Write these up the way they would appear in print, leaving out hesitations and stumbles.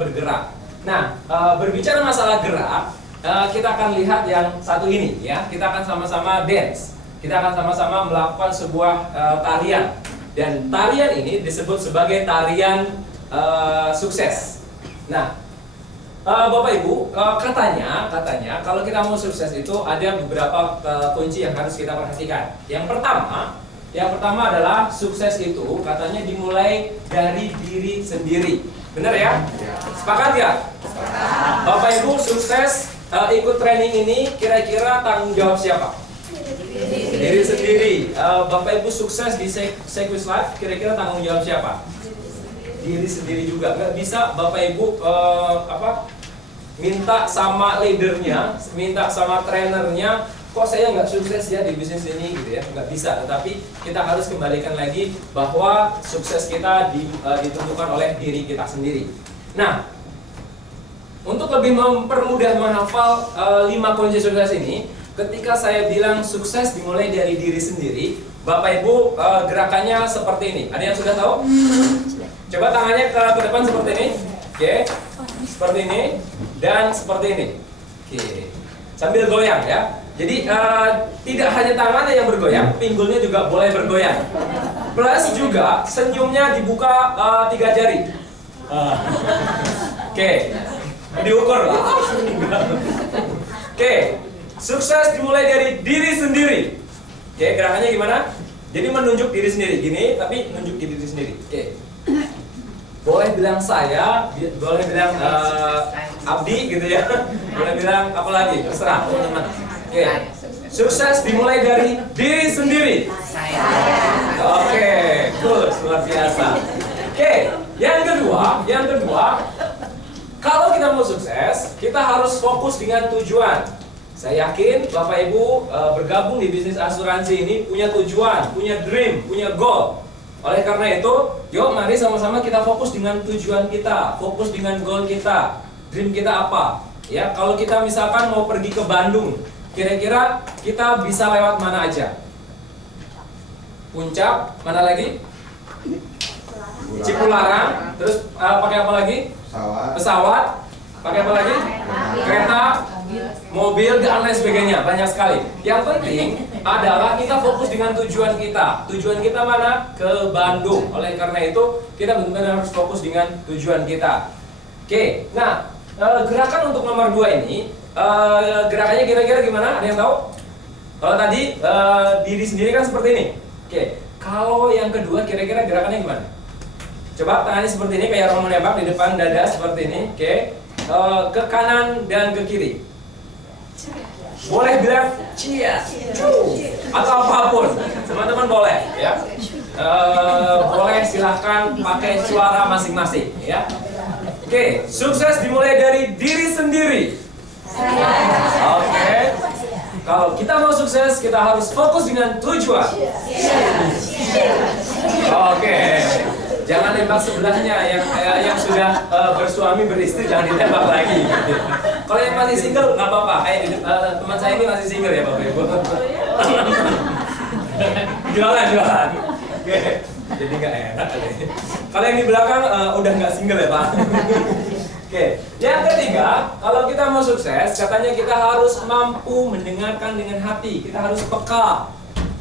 bergerak. Nah, berbicara masalah gerak, kita akan lihat yang satu ini ya. Kita akan sama-sama dance. Kita akan sama-sama melakukan sebuah tarian. Dan tarian ini disebut sebagai tarian sukses. Nah, Bapak Ibu, katanya kalau kita mau sukses itu ada beberapa kunci yang harus kita perhatikan. Yang pertama adalah sukses itu katanya dimulai dari diri sendiri. Benar ya? Sepakat ya? Bapak Ibu, sukses ikut training ini kira-kira tanggung jawab siapa? Diri sendiri. Bapak Ibu sukses di Sequis Life kira-kira tanggung jawab siapa? Diri sendiri juga. Nggak bisa Bapak Ibu minta sama leadernya, minta sama trainernya, kok saya nggak sukses ya di bisnis ini gitu ya, nggak bisa. Tetapi kita harus kembalikan lagi bahwa sukses kita ditentukan oleh diri kita sendiri. Nah, untuk lebih mempermudah menghafal 5 kunci sukses ini, ketika saya bilang sukses dimulai dari diri sendiri, Bapak Ibu gerakannya seperti ini. Ada yang sudah tahu? Coba tangannya ke depan seperti ini. Oke, seperti ini dan seperti ini. Oke, sambil goyang ya. Jadi tidak hanya tangannya yang bergoyang, pinggulnya juga boleh bergoyang. Plus juga senyumnya dibuka 3 jari. Oke, diukur lah. Oke, sukses dimulai dari diri sendiri. Oke, gerakannya gimana? Jadi menunjuk diri sendiri, gini, tapi nunjuk diri sendiri. Oke. Boleh bilang saya, boleh bilang Abdi gitu ya, boleh bilang apa lagi, terserah teman-teman. Oke, sukses dimulai dari diri sendiri. Oke, good, luar biasa. Oke, yang kedua, kalau kita mau sukses, kita harus fokus dengan tujuan. Saya yakin Bapak Ibu bergabung di bisnis asuransi ini punya tujuan, punya dream, punya goal. Oleh karena itu, yuk mari sama-sama kita fokus dengan tujuan kita, fokus dengan goal kita, dream kita apa. Ya, kalau kita misalkan mau pergi ke Bandung, kira-kira kita bisa lewat mana aja? Puncak, mana lagi? Cipularang, terus pakai apa lagi? Pesawat, pakai apa lagi? Kereta, mobil, dan lain sebagainya, banyak sekali. Yang penting adalah kita fokus dengan tujuan kita. Tujuan kita mana? Ke Bandung. Oleh karena itu, kita benar-benar harus fokus dengan tujuan kita. Oke, nah gerakan untuk nomor 2 ini, gerakannya kira-kira gimana? Ada yang tahu? Kalau tadi diri sendiri kan seperti ini. Oke, kalau yang kedua kira-kira gerakannya gimana? Coba tangannya seperti ini, kayak orang menembak di depan dada seperti ini. Oke, ke kanan dan ke kiri. Boleh bilang cheers, atau apapun, teman-teman boleh ya. Boleh silahkan pakai suara masing-masing ya. Oke, sukses dimulai dari diri sendiri. Oke, kalau kita mau sukses kita harus fokus dengan tujuan. Oke, jangan tembak sebelahnya yang sudah bersuami beristri, jangan ditembak lagi. Kalau yang masih single nggak apa-apa. Teman saya ini masih single ya Bapak Ibu. Jualan. Oke, jadi nggak enak. Kalau yang di belakang udah nggak single ya Pak. Oke, yang ketiga, kalau kita mau sukses, katanya kita harus mampu mendengarkan dengan hati. Kita harus peka.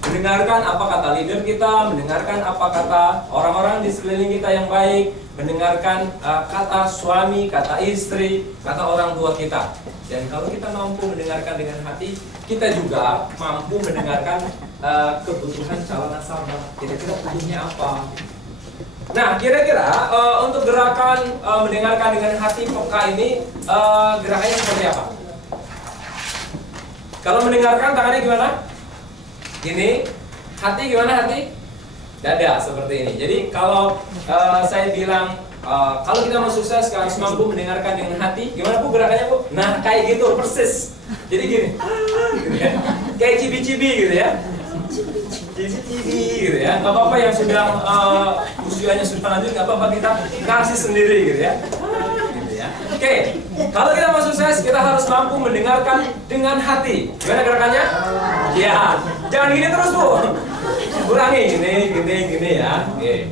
Mendengarkan apa kata leader kita, mendengarkan apa kata orang-orang di sekeliling kita yang baik, mendengarkan kata suami, kata istri, kata orang tua kita. Dan kalau kita mampu mendengarkan dengan hati, kita juga mampu mendengarkan kebutuhan calon nasabah. Kira-kira butuhnya apa? Nah, kira-kira untuk gerakan mendengarkan dengan hati peka ini, gerakannya seperti apa? Kalau mendengarkan tangannya gimana? Gini, hati gimana hati? Dada seperti ini. Jadi kalau saya bilang kalau kita mau sukses harus mampu mendengarkan dengan hati, gimana Bu gerakannya Bu? Nah kayak gitu persis. Jadi gini, gitu ya. Kayak cibi-cibi gitu ya. Cibi-cibi gitu ya. Gak apa-apa yang sudah usianya sudah lanjut, gak apa-apa kita kasih sendiri gitu ya. Oke, kalau kita mau sukses, kita harus mampu mendengarkan dengan hati. Gimana gerakannya? Ya, jangan gini terus Bu. Kurangi, gini ya. Oke.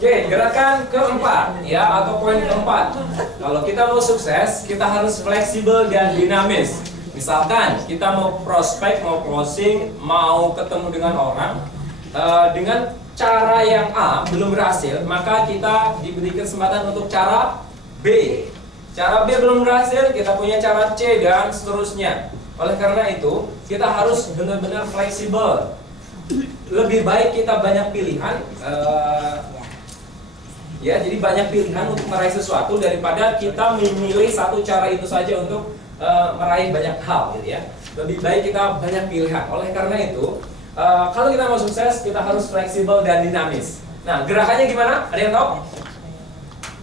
Oke, gerakan keempat ya, atau poin keempat. Kalau kita mau sukses, kita harus fleksibel dan dinamis. Misalkan kita mau prospek, mau closing, mau ketemu dengan orang dengan cara yang A belum berhasil, maka kita diberi kesempatan untuk cara B. Cara B belum berhasil, kita punya cara C dan seterusnya. Oleh karena itu, kita harus benar-benar fleksibel. Lebih baik kita banyak pilihan. Ya, jadi banyak pilihan untuk meraih sesuatu daripada kita memilih satu cara itu saja untuk meraih banyak hal, gitu ya. Lebih baik kita banyak pilihan. Oleh karena itu, kalau kita mau sukses, kita harus fleksibel dan dinamis. Nah, gerakannya gimana? Ada yang tahu?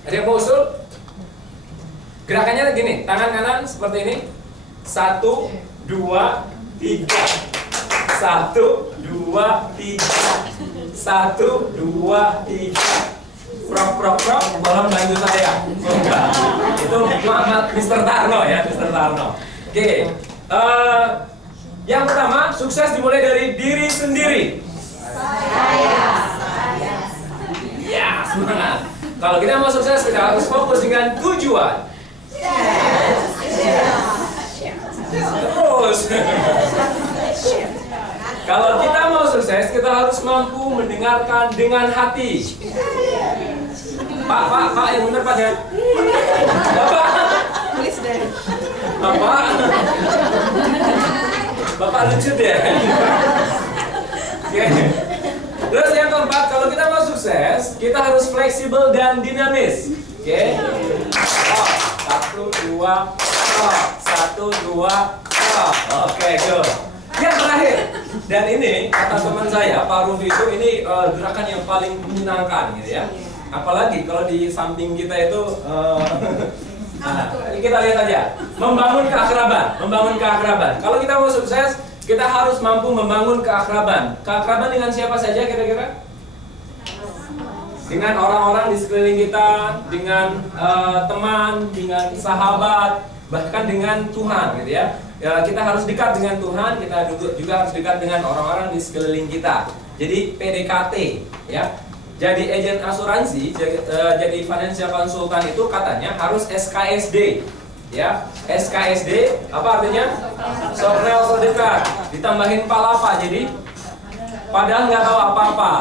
Ada yang mau usul? Gerakannya gini, tangan kanan seperti ini. 1, 2, 3. 1, 2, 3. 1, 2, 3. Prok, tolong bantu saya. Enggak. Itu Mr. Tarno ya, Mr. Tarno. Oke. Yang pertama, sukses dimulai dari diri sendiri. Ya, semangat. Kalau kita mau sukses, kita harus fokus dengan tujuan. Terus. Kalau kita mau sukses, kita harus mampu mendengarkan dengan hati. Pak, yang benar Pak ya? Bapak lucu deh. Oke. Terus yang keempat, kalau kita mau sukses, kita harus fleksibel dan dinamis. Oke. 1, 2, 1, 2, oke, good. Yang terakhir, dan ini kata teman saya, Pak Rufi itu ini gerakan yang paling menyenangkan, gitu ya. Apalagi kalau di samping kita itu, kita lihat aja, membangun keakraban. Kalau kita mau sukses, kita harus mampu membangun keakraban. Keakraban dengan siapa saja kira-kira? Dengan orang-orang di sekeliling kita, dengan teman, dengan sahabat, bahkan dengan Tuhan, gitu ya. Kita harus dekat dengan Tuhan, kita juga harus dekat dengan orang-orang di sekeliling kita. Jadi PDKT, ya. Jadi agen asuransi, jadi financial consultant itu katanya harus SKSD, ya. SKSD apa artinya? So kenal so dekat. Ditambahin palapa, jadi padahal nggak tahu apa-apa.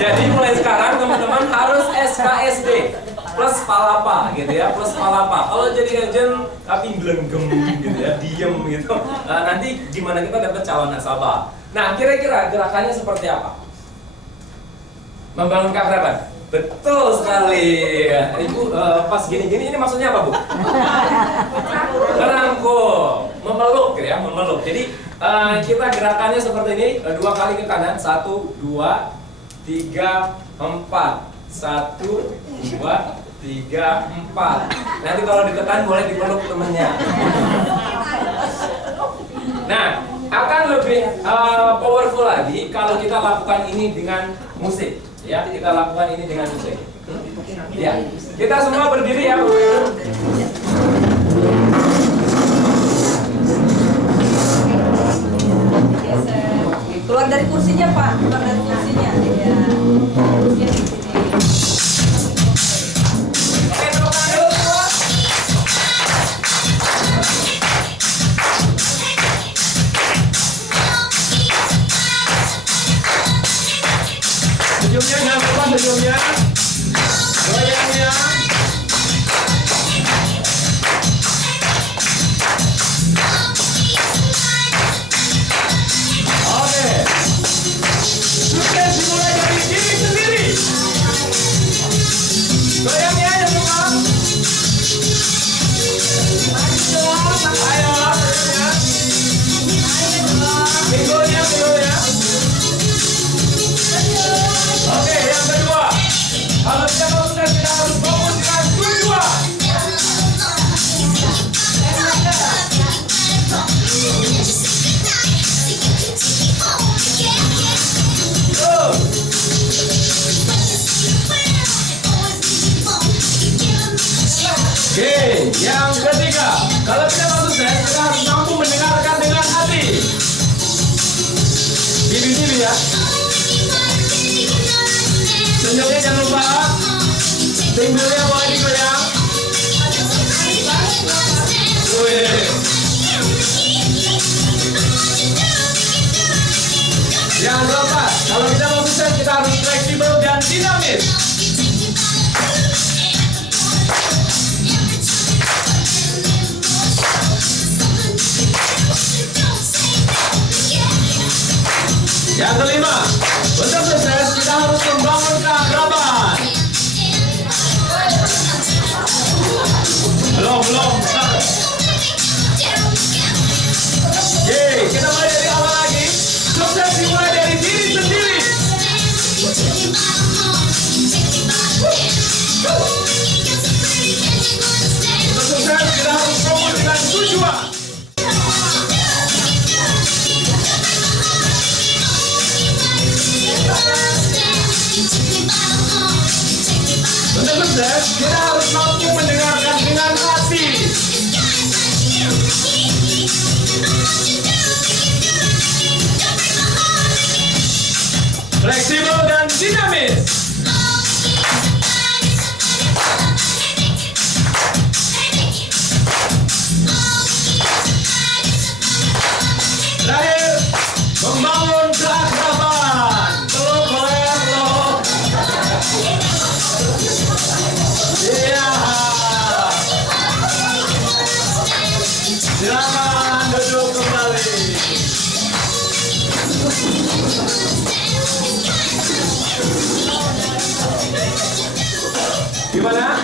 Jadi mulai sekarang teman-teman harus SKSD plus palapa, gitu ya, plus palapa. Kalau jadi agent tapi gelenggem, gitu ya, diem gitu. Nanti gimana kita dapat calon nasabah? Nah, kira-kira gerakannya seperti apa? Membangun keakraban. Betul sekali. Ibu pas gini-gini ini maksudnya apa, Bu? Merangkul, memeluk, gitu ya, memeluk. Jadi kita gerakannya seperti ini, 2 kali ke kanan, 1, 2, 3, 4. 1, 2, 3, 4. Nanti kalau ditekan boleh dipeluk temennya. Nah, akan lebih powerful lagi kalau kita lakukan ini dengan musik. Ya, kita lakukan ini dengan musik. Ya, kita semua berdiri ya. Keluar dari kursinya Pak, keluar dari kursinya. Ya. Kursinya di sini. Oke, tepuk tangan dulu semua. Senyumnya jangan lupa senyumnya. Goyangnya. Oke. Sukses dimulai dari diri sendiri. Goyangnya jangan lupa. Ayo, senyumnya. Pinggulnya. Oke, yang kedua. Kalau kita mau sukses, kita harus fokus dengan tujuan. Oke, yang ketiga. Kalau kita mau sukses, kita harus mampu mendengarkan dengan hati. dinamis. Yang kelima, untuk sukses kita harus membangun keakraban. Belum. Yeay, kita mulai dari awal lagi. Sukses dimulai dari diri sendiri. Untuk sukses kita harus fokus dengan tujuan. Untuk sukses kita harus mampu mendengarkan dengan hati. Fleksibel dan dinamis. Terakhir, membangun keakraban. Peluk, peluk. Iya. Silakan duduk kembali. Gimana?